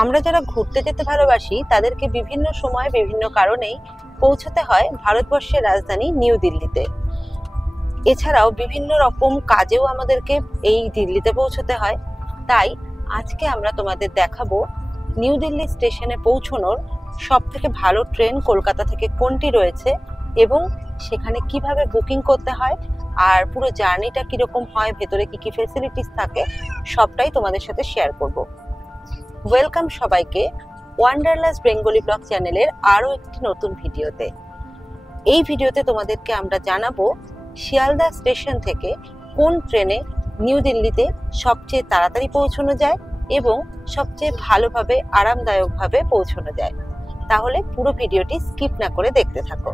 আমরা যারা ঘুরতে যেতে ভালোবাসি তাদেরকে বিভিন্ন সময় বিভিন্ন কারণেই পৌঁছাতে হয় ভারতবর্ষের রাজধানী নিউ দিল্লিতে। এছাড়াও বিভিন্ন রকম কাজেও আমাদেরকে এই দিল্লিতে পৌঁছাতে হয়। তাই আজকে আমরা তোমাদের দেখাবো নিউ দিল্লি স্টেশনে পৌঁছানোর সব থেকে ভালো ট্রেন কলকাতা থেকে কোনটি রয়েছে এবং সেখানে কিভাবে বুকিং করতে হয় আর পুরো জার্নিটা কিরকম হয়, ভেতরে কি কি ফেসিলিটিস থাকে, সবটাই তোমাদের সাথে শেয়ার করব। ওয়েলকাম সবাইকে ওয়ান্ডারলাস বেঙ্গলি ব্লগ চ্যানেলের আরও একটি নতুন ভিডিওতে। এই ভিডিওতে তোমাদেরকে আমরা জানাবো শিয়ালদা স্টেশন থেকে কোন ট্রেনে নিউ দিল্লিতে সবচেয়ে তাড়াতাড়ি পৌঁছানো যায় এবং সবচেয়ে ভালোভাবে আরামদায়কভাবে পৌঁছানো যায়। তাহলে পুরো ভিডিওটি স্কিপ না করে দেখতে থাকো।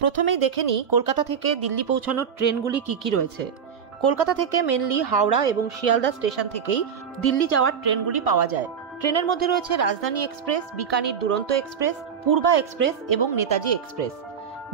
প্রথমেই দেখে নিই কলকাতা থেকে দিল্লি পৌঁছানোর ট্রেনগুলি কি কি রয়েছে। কলকাতা থেকে মেনলি হাওড়া এবং শিয়ালদা স্টেশন থেকেই দিল্লি যাওয়ার ট্রেনগুলি পাওয়া যায়। ট্রেনের মধ্যে রয়েছে রাজধানী এক্সপ্রেস, বিকানির দুরন্ত এক্সপ্রেস, পূর্বা এক্সপ্রেস এবং নেতাজি এক্সপ্রেস,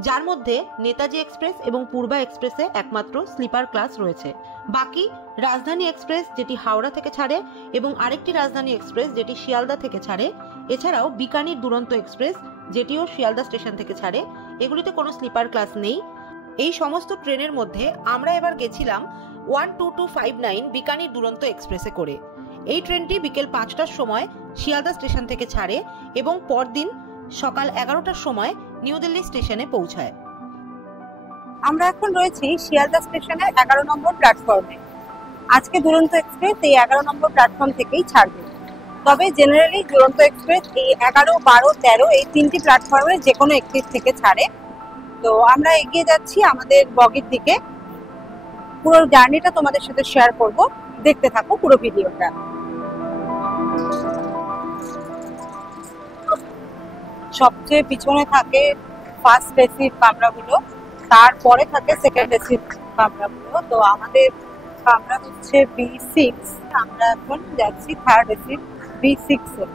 যার মধ্যে নেতাজি এক্সপ্রেস এবং পূর্বা এক্সপ্রেসে একমাত্র স্লিপার ক্লাস রয়েছে। বাকি রাজধানী এক্সপ্রেস যেটি হাওড়া থেকে ছাড়ে এবং আরেকটি রাজধানী এক্সপ্রেস যেটি শিয়ালদা থেকে ছাড়ে, এছাড়াও বিকানির দুরন্ত এক্সপ্রেস যেটিও শিয়ালদা স্টেশন থেকে ছাড়ে, এগুলিতে কোনো স্লিপার ক্লাস নেই। এই সমস্ত ট্রেনের মধ্যে আমরা এবার গেছিলাম 12259 বিকানির দুরন্ত এক্সপ্রেসে করে। এই ট্রেনটি বিকেল 5টার সময় শিয়ালদা স্টেশন থেকে ছাড়ে এবং পরদিন সকাল 11টার সময় নিউ দিল্লি স্টেশনে পৌঁছায়। আমরা এখন রয়েছি শিয়ালদা স্টেশনের 11 নম্বর প্ল্যাটফর্মে। আজকে দুরন্ত এক্সপ্রেস এই 11 নম্বর প্ল্যাটফর্ম থেকেই ছাড়বে। তবে জেনারেলি দুরন্ত এক্সপ্রেস এই 11, 12, 13 এই তিনটি প্ল্যাটফর্মে যে কোনো একটি থেকে ছাড়ে। তো আমরা এগিয়ে যাচ্ছি আমাদের বগির দিকে। পুরো জার্নিটা তোমাদের সাথে শেয়ার করব, দেখতে থাকো পুরো ভিডিওটা। সবচেয়ে পিছনে থাকে ফার্স্ট এসির কামরাগুলো, তারপরে থাকে সেকেন্ড এসির কামরাগুলো। তো আমাদের কামরা হচ্ছে B6, আমরা এখন যাচ্ছি থার্ড এসির B6 এ।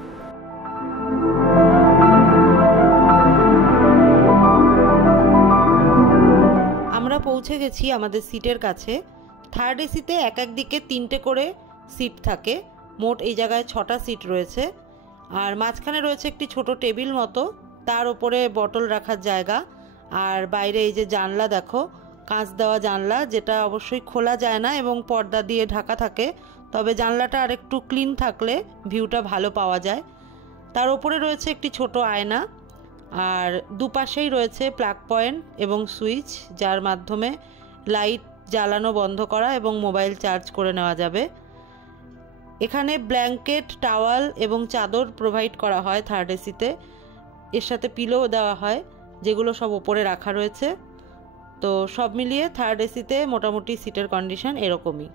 আমরা পৌঁছে গেছি আমাদের সিটের কাছে। থার্ড এসিতে এক দিকে 3টে করে সিট থাকে, মোট এই জায়গায় 6টা সিট রয়েছে। আর মাঝখানে রয়েছে একটি ছোট টেবিল মতো, তার উপরে বটল রাখার জায়গা। আর বাইরে এই যে জানলা দেখো, কাঁচ দেওয়া জানলা, যেটা অবশ্যই খোলা যায় না এবং পর্দা দিয়ে ঢাকা থাকে, তবে জানলাটা আর একটু ক্লিন থাকলে ভিউটা ভালো পাওয়া যায়। তার উপরে রয়েছে একটি ছোট আয়না, আর দুপাশেই রয়েছে প্লাগ পয়েন্ট এবং সুইচ, যার মাধ্যমে লাইট জ্বালানো বন্ধ করা এবং মোবাইল চার্জ করে নেওয়া যাবে। এখানে ব্ল্যাঙ্কেট, টাওয়াল এবং চাদর প্রোভাইড করা হয় থার্ড এসিতে। এর সাথে পিলো দেওয়া হয়, যেগুলো সব ওপরে রাখা রয়েছে। তো সব মিলিয়ে থার্ড এসিতে মোটামুটি সিটের কন্ডিশন এরকমই।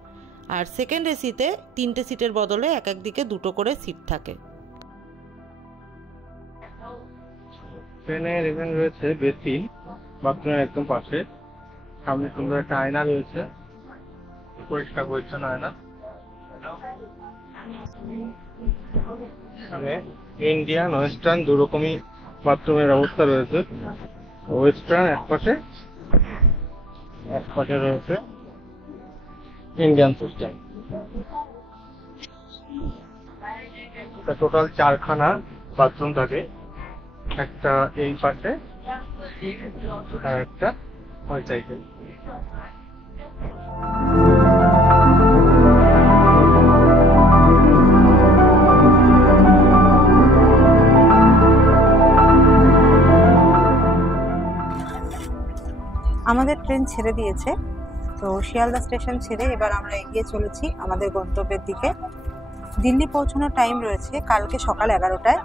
আর সেকেন্ড এসিতে 3টে সিটের বদলে এক দিকে 2টো করে সিট থাকে। ট্রেনের এখানে রয়েছে বেসিন, বাথরুমের একদম পাশে। সামনে সুন্দর একটা আয়না রয়েছে, পরিষ্কার পরিচ্ছন্ন আয়না। এখানে ইন্ডিয়ান, ওয়েস্টার্ন দুরকমই বাথরুমের ব্যবস্থা রয়েছে। ওয়েস্টার্ন এক পাশে রয়েছে ইন্ডিয়ান সিস্টেম। টোটাল 4খানা বাথরুম থাকে, একটা এই পাশে আর একটা ওই সাইডে। আমাদের ট্রেন ছেড়ে দিয়েছে, তো শিয়ালদা স্টেশন ছেড়ে এবার আমরা এগিয়ে চলেছি আমাদের গন্তব্যের দিকে। দিল্লি পৌঁছানোর টাইম রয়েছে কালকে সকাল 11টায়।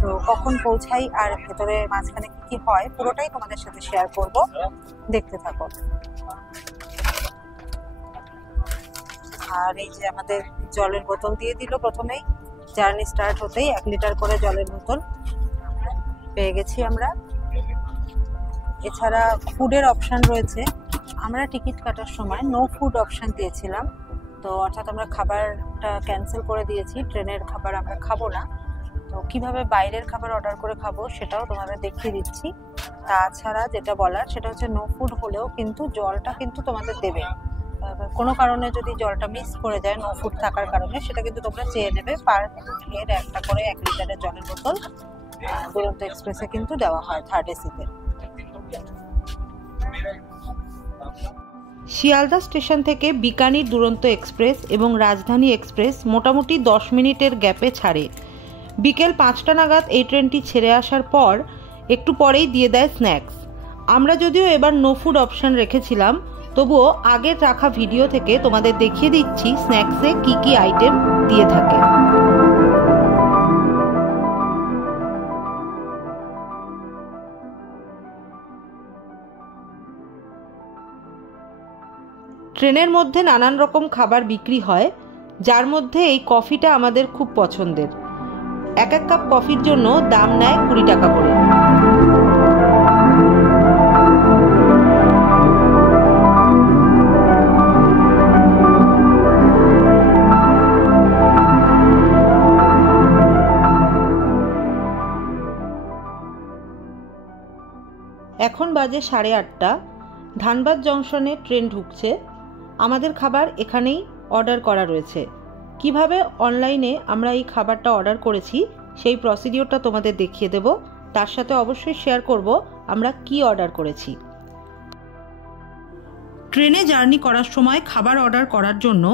তো কখন পৌঁছাই আর ভেতরে মাঝখানে কি কি হয় পুরোটাই তোমাদের সাথে শেয়ার করব, দেখতে থাকো। আর এই যে আমাদের জলের বোতল দিয়ে দিল প্রথমেই, জার্নি স্টার্ট হতেই 1 লিটার করে জলের বোতল পেয়ে গেছি আমরা। এছাড়া ফুডের অপশান রয়েছে। আমরা টিকিট কাটার সময় নো ফুড অপশান দিয়েছিলাম, তো অর্থাৎ আমরা খাবারটা ক্যান্সেল করে দিয়েছি, ট্রেনের খাবার আমরা খাবো না। তো কিভাবে বাইরের খাবার অর্ডার করে খাবো সেটাও তোমাদের দেখিয়ে দিচ্ছি। তাছাড়া যেটা বলার সেটা হচ্ছে নো ফুড হলেও কিন্তু জলটা কিন্তু তোমাদের দেবে। কোনো কারণে যদি জলটা মিস করে যায় নো ফুড থাকার কারণে, সেটা কিন্তু তোমরা চেয়ে নেবে। পার হেড একটা করে 1 লিটারের জলের বোতল দুরন্ত এক্সপ্রেসে কিন্তু দেওয়া হয় থার্ড এসিতে। শিয়ালদা স্টেশন থেকে বিকানির দুরন্ত এক্সপ্রেস এবং রাজধানী এক্সপ্রেস মোটামুটি 10 মিনিটের গ্যাপে ছাড়ে। বিকেল 5টা নাগাদ এই ট্রেনটি ছেড়ে আসার পর একটু পরেই দিয়ে দেয় স্ন্যাক্স। আমরা যদিও এবার নো ফুড অপশন রেখেছিলাম, তবুও আগের রাখা ভিডিও থেকে তোমাদের দেখিয়ে দিচ্ছি স্ন্যাক্সে কি কি আইটেম দিয়ে থাকে। ট্রেনের মধ্যে নানান রকম খাবার বিক্রি হয়, যার মধ্যে এই কফিটা আমাদের খুব পছন্দের। এক কাপ কফির জন্য দাম নেয় 20 টাকা করে। এখন বাজে 8:30। ধানবাদ জংশনে ট্রেন ঢুকছে। আমাদের খাবার এখানেই অর্ডার করা রয়েছে। কিভাবে অনলাইনে আমরা এই খাবারটা অর্ডার করেছি সেই প্রসিডিওরটা তোমাদের দেখিয়ে দেব। তার সাথে অবশ্যই শেয়ার করব আমরা কি অর্ডার করেছি। ট্রেনে জার্নি করার সময় খাবার অর্ডার করার জন্য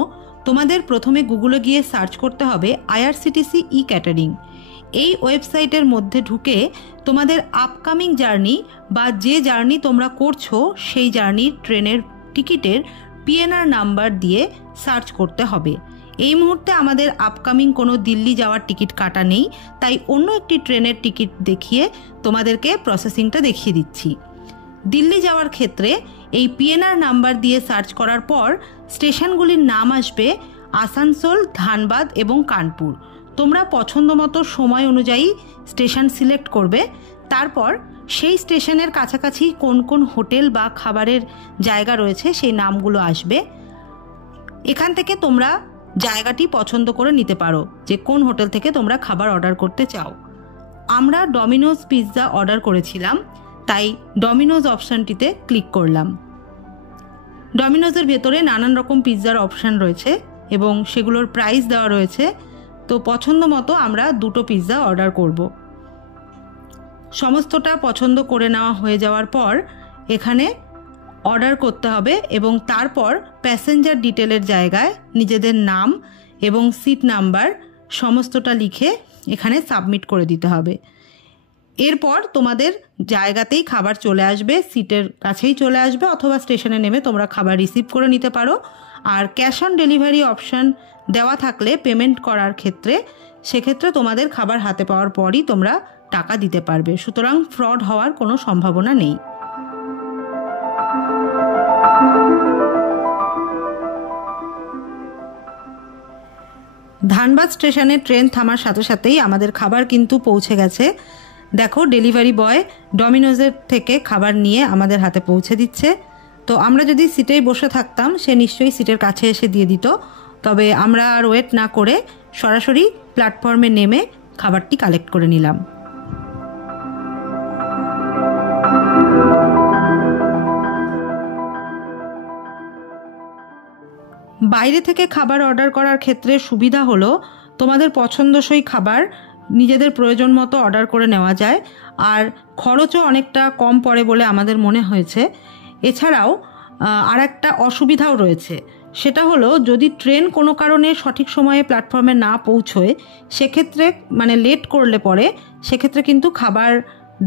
তোমাদের প্রথমে গুগলে গিয়ে সার্চ করতে হবে আইআরসিটিসি ই ক্যাটারিং। এই ওয়েবসাইটের মধ্যে ঢুকে তোমাদের আপকামিং জার্নি বা যে জার্নি তোমরা করছো সেই জার্নির ট্রেনের টিকিটের পিএনআর নাম্বার দিয়ে সার্চ করতে হবে। এই মুহূর্তে আমাদের আপকামিং কোনো দিল্লি যাওয়ার টিকিট কাটা নেই, তাই অন্য একটি ট্রেনের টিকিট দেখিয়ে তোমাদেরকে প্রসেসিংটা দেখিয়ে দিচ্ছি। দিল্লি যাওয়ার ক্ষেত্রে এই পিএনআর নাম্বার দিয়ে সার্চ করার পর স্টেশনগুলির নাম আসবে আসানসোল, ধানবাদ এবং কানপুর। তোমরা পছন্দ মতো সময় অনুযায়ী স্টেশন সিলেক্ট করবে। তারপর সেই স্টেশনের কাছাকাছি কোন কোন হোটেল বা খাবারের জায়গা রয়েছে সেই নামগুলো আসবে। এখান থেকে তোমরা জায়গাটি পছন্দ করে নিতে পারো যে কোন হোটেল থেকে তোমরা খাবার অর্ডার করতে চাও। আমরা ডমিনোজ পিৎজা অর্ডার করেছিলাম, তাই ডমিনোজ অপশানটিতে ক্লিক করলাম। ডমিনোজের ভেতরে নানান রকম পিৎজার অপশান রয়েছে এবং সেগুলোর প্রাইস দেওয়া রয়েছে। তো পছন্দ মতো আমরা 2টো পিৎজা অর্ডার করব। সমস্তটা পছন্দ করে নেওয়া হয়ে যাওয়ার পর এখানে অর্ডার করতে হবে এবং তারপর প্যাসেঞ্জার ডিটেলের জায়গায় নিজেদের নাম এবং সিট নাম্বার সমস্তটা লিখে এখানে সাবমিট করে দিতে হবে। এরপর তোমাদের জায়গাতেই খাবার চলে আসবে, সিটের কাছেই চলে আসবে, অথবা স্টেশনে নেমে তোমরা খাবার রিসিভ করে নিতে পারো। আর ক্যাশ অন ডেলিভারি অপশান দেওয়া থাকলে পেমেন্ট করার ক্ষেত্রে সেক্ষেত্রে তোমাদের খাবার হাতে পাওয়ার পরই তোমরা টাকা দিতে পারবে। সুতরাং ফ্রড হওয়ার কোনো সম্ভাবনা নেই। ধানবাদ স্টেশনে ট্রেন থামার সাথে সাথেই আমাদের খাবার কিন্তু পৌঁছে গেছে। দেখো, ডেলিভারি বয় ডমিনোজের থেকে খাবার নিয়ে আমাদের হাতে পৌঁছে দিচ্ছে। তো আমরা যদি সিটেই বসে থাকতাম সে নিশ্চয়ই সিটের কাছে এসে দিয়ে দিত, তবে আমরা আর ওয়েট না করে সরাসরি প্ল্যাটফর্মে নেমে খাবারটি কালেক্ট করে নিলাম। বাইরে থেকে খাবার অর্ডার করার ক্ষেত্রে সুবিধা হলো তোমাদের পছন্দসই খাবার নিজেদের প্রয়োজন মতো অর্ডার করে নেওয়া যায়, আর খরচও অনেকটা কম পড়ে বলে আমাদের মনে হয়েছে। এছাড়াও আর একটা অসুবিধাও রয়েছে, সেটা হলো যদি ট্রেন কোনো কারণে সঠিক সময়ে প্ল্যাটফর্মে না পৌঁছয় সেক্ষেত্রে মানে লেট করলে পরে সেক্ষেত্রে কিন্তু খাবার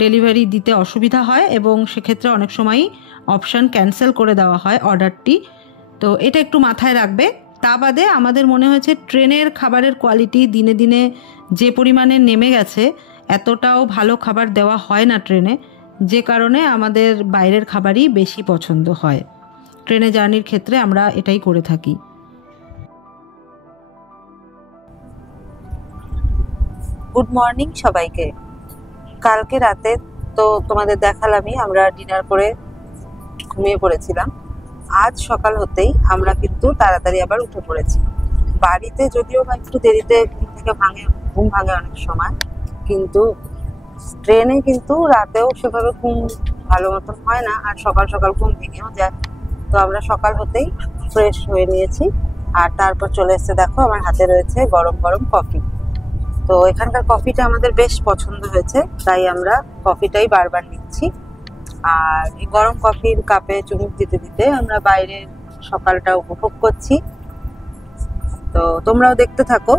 ডেলিভারি দিতে অসুবিধা হয় এবং সেক্ষেত্রে অনেক সময়ই অপশান ক্যান্সেল করে দেওয়া হয় অর্ডারটি। তো এটা একটু মাথায় রাখবে। তা বাদে আমাদের মনে হয়েছে ট্রেনের খাবারের কোয়ালিটি দিনে দিনে যে পরিমাণে নেমে গেছে, এতটাও ভালো খাবার দেওয়া হয় না ট্রেনে, যে কারণে আমাদের বাইরের খাবারই বেশি পছন্দ হয়। ট্রেনে জার্নির ক্ষেত্রে আমরা এটাই করে থাকি। গুড মর্নিং সবাইকে। কালকে রাতে তো তোমাদের দেখালামই আমরা ডিনার করে ঘুমিয়ে পড়েছিলাম। আজ সকাল হতেই আমরা কিন্তু তাড়াতাড়ি আবার উঠে পড়েছি। বাড়িতে যদিও বা একটু দেরিতে ঘুম ভাঙে অনেক সময়, কিন্তু ট্রেনে কিন্তু রাতেও সেভাবে ঘুম ভালো মতন হয় না, আর সকাল সকাল ঘুম ভেঙেও যায়। তো আমরা সকাল হতেই ফ্রেশ হয়ে নিয়েছি, আর তারপর চলে এসেছে, দেখো আমার হাতে রয়েছে গরম গরম কফি। তো এখানকার কফিটা আমাদের বেশ পছন্দ হয়েছে, তাই আমরা কফিটাই বারবার নিচ্ছি। আর এই গরম কফির কাপে চুমুক দিতে দিতে আমরা বাইরের সকালটা উপভোগ করছি। তো তোমরাও দেখতে থাকো।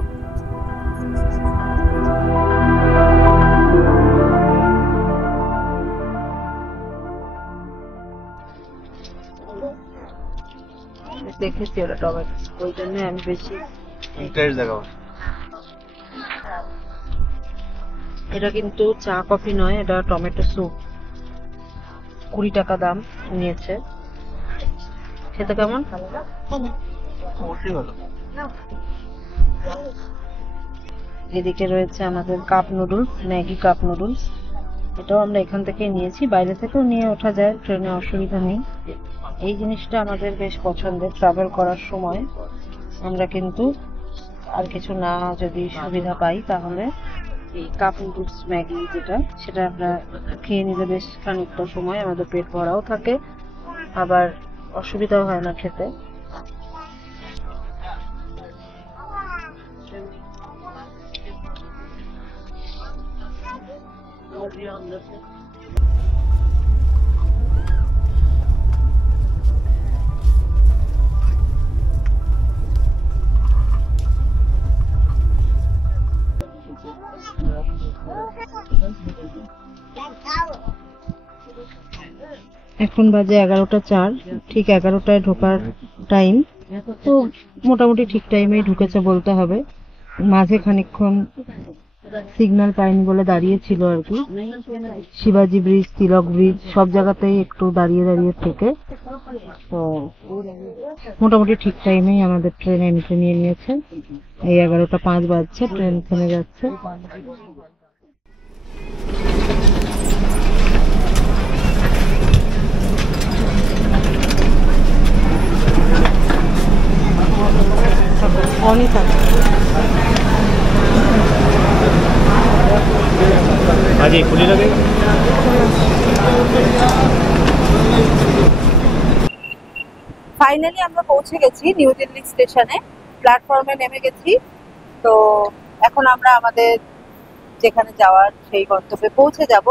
দেখেছি ওরা টমেটো, ওই জন্য আমি বেশি দেখাবো। এটা কিন্তু চা কফি নয়, এটা টমেটো স্যুপ। 20 টাকা দাম নিয়েছে। খেতে কেমন? এদিকে রয়েছে আমাদের cup noodles, Maggi cup noodles. এটাও আমরা এখান থেকে নিয়েছি, বাইরে থেকেও নিয়ে ওঠা যায়, ট্রেনে অসুবিধা নেই। এই জিনিসটা আমাদের বেশ পছন্দের। ট্রাভেল করার সময় আমরা কিন্তু আর কিছু না যদি সুবিধা পাই, তাহলে এই কাপ নুডলস ম্যাগি যেটা, সেটা আমরা খেয়ে নিলে বেশ খানিকটা সময় আমাদের পেট ভরাও থাকে, আবার অসুবিধাও হয় না খেতে। এখন বাজে 11টা 4, ঠিক 11টায় ঢোকার টাইম। তো মোটামুটি ঠিক টাইমেই ঢুকেছে বলতে হবে। মাঝে খানিকক্ষণ সিগন্যাল পাইনি বলে দাঁড়িয়েছিল আর কি। শিবাজি ব্রিজ, তিলক ব্রিজ সব জায়গাতেই একটু দাঁড়িয়ে দাঁড়িয়ে থেকে, তো মোটামুটি ঠিক টাইমেই আমাদের ট্রেন এন্ট্রি নিয়ে নিয়েছে। এই 11টা 5 বাজছে, ট্রেন থেমে যাচ্ছে। অনিতা हाँ जी, खुली लगेगी। ফাইনালি আমরা পৌঁছে গেছি নিউ দিল্লি স্টেশনে, প্ল্যাটফর্মে নেমে গেছি। তো এখন আমরা আমাদের যেখানে যাওয়ার সেই গন্তব্যে পৌঁছে যাব।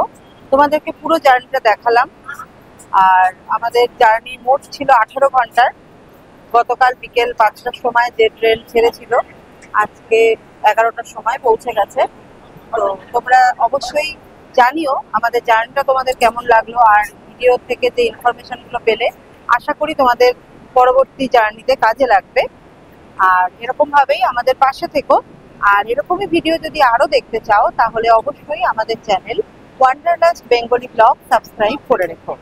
তোমাদেরকে পুরো জার্নিটা দেখালাম। আর আমাদের জার্নি মোট ছিল 18 ঘন্টার। গতকাল বিকেল 5টার সময় যে ট্রেন ছেড়েছিল, আজকে 11টার সময় পৌঁছে গেছে। তো তোমরা অবশ্যই জানিও আমাদের জার্নিটা তোমাদের কেমন লাগলো, আর ভিডিও থেকে যে ইনফরমেশনগুলো পেলে আশা করি তোমাদের পরবর্তী জার্নিতে কাজে লাগবে। আর এরকম ভাবেই আমাদের পাশে থেকো। আর এরকমই ভিডিও যদি আরো দেখতে চাও, তাহলে অবশ্যই আমাদের channel wanderlust Bengali blog subscribe করে রেখো।